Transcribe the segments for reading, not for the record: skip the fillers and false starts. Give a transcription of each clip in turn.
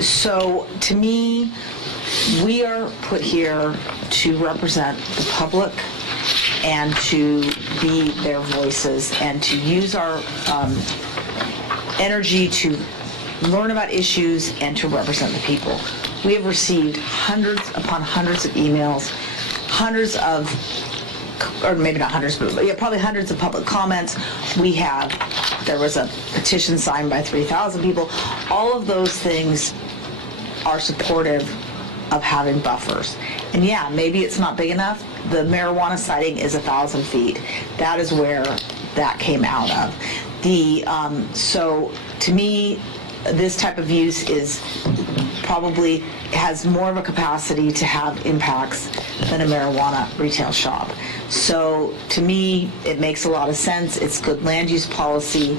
So to me, we are put here to represent the public and to be their voices and to use our energy to learn about issues and to represent the people. We have received hundreds upon hundreds of emails, hundreds of, or maybe not hundreds, but yeah, probably hundreds of public comments. There was a petition signed by 3,000 people. All of those things are supportive of having buffers. And yeah, maybe it's not big enough. The marijuana siting is 1,000 feet. That is where that came out of. So to me, this type of use probably has more of a capacity to have impacts than a marijuana retail shop. So to me, it makes a lot of sense. It's good land use policy.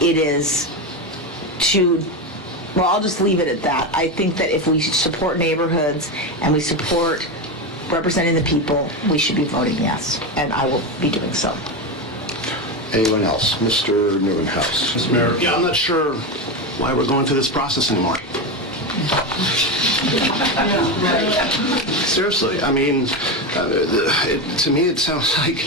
It is well, I'll just leave it at that. I think that if we support neighborhoods and we support representing the people, we should be voting yes, and I will be doing so. Anyone else? Mr. Nieuwenhuis. Mr. Mayor, yeah, I'm not sure why we're going through this process anymore. Seriously, I mean, to me it sounds like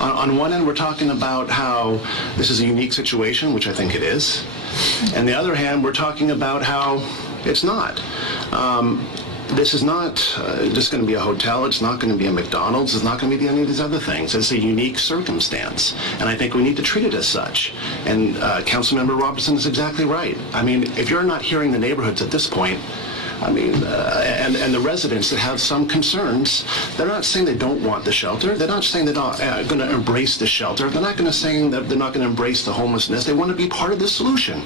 on one end we're talking about how this is a unique situation, which I think it is, and the other hand we're talking about how it's not. This is not just going to be a hotel. It's not going to be a McDonald's. It's not going to be any of these other things. It's a unique circumstance, and I think we need to treat it as such. And Councilmember Robertson is exactly right. I mean, if you're not hearing the neighborhoods at this point, I mean, and the residents that have some concerns, they're not saying they don't want the shelter. They're not saying they're not going to embrace the shelter. They're not going to say that they're not going to embrace the homelessness. They want to be part of the solution.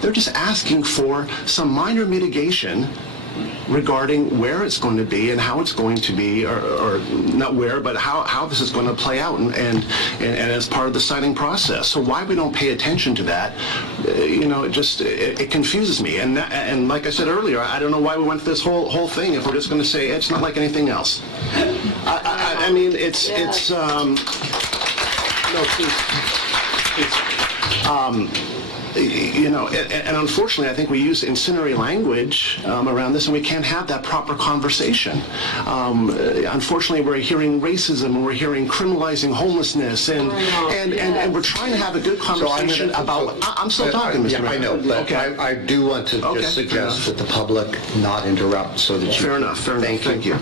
They're just asking for some minor mitigation regarding where it's going to be and how it's going to be, or not where, but how this is going to play out and as part of the siting process. So why we don't pay attention to that, it confuses me. And like I said earlier, I don't know why we went through this whole thing if we're just going to say it's not like anything else. I mean, and unfortunately, I think we use incendiary language around this, and we can't have that proper conversation. Unfortunately, we're hearing racism, and we're hearing criminalizing homelessness, and we're trying to have a good conversation about. I'm still talking, Mr. Mayor. I know, but okay. I do want to just suggest that the public not interrupt so that you. Fair enough. Thank you.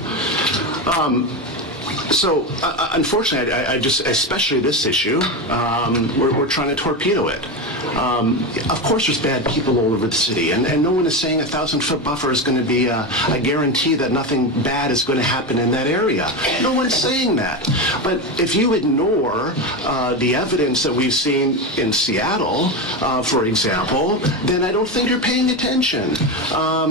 So, unfortunately, I just, especially this issue, we're trying to torpedo it. Of course, there's bad people all over the city, and no one is saying a 1,000-foot buffer is going to be a guarantee that nothing bad is going to happen in that area. No one's saying that. But if you ignore the evidence that we've seen in Seattle, for example, then I don't think you're paying attention. I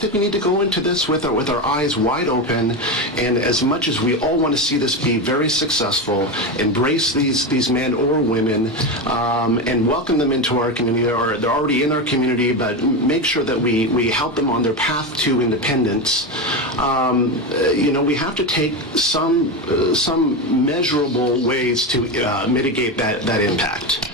think we need to go into this with our eyes wide open. And as much as we all want to see this be very successful, embrace these men or women, and welcome them into our community, or they're already in our community, but make sure that we help them on their path to independence. We have to take some measurable ways to mitigate that impact.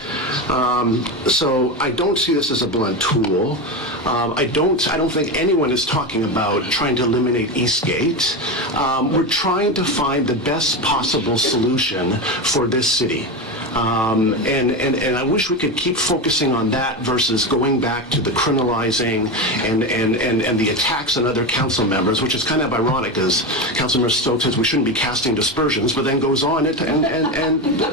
So I don't see this as a blunt tool. I don't think anyone is talking about trying to eliminate Eastgate. We're trying to find the best possible solution for this city. And I wish we could keep focusing on that versus going back to the criminalizing and the attacks on other council members, which is kind of ironic, as Councilmember Stokes says we shouldn't be casting dispersions, but then goes on and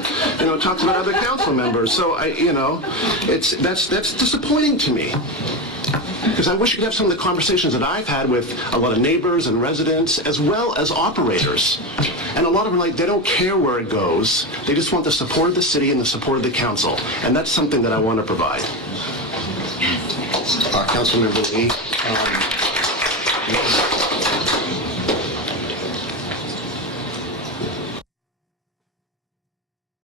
talks about other council members. So that's disappointing to me. Because I wish you could have some of the conversations that I've had with a lot of neighbors and residents, as well as operators. And a lot of them they don't care where it goes. They just want the support of the city and the support of the council. And that's something that I want to provide. Councilmember Lee.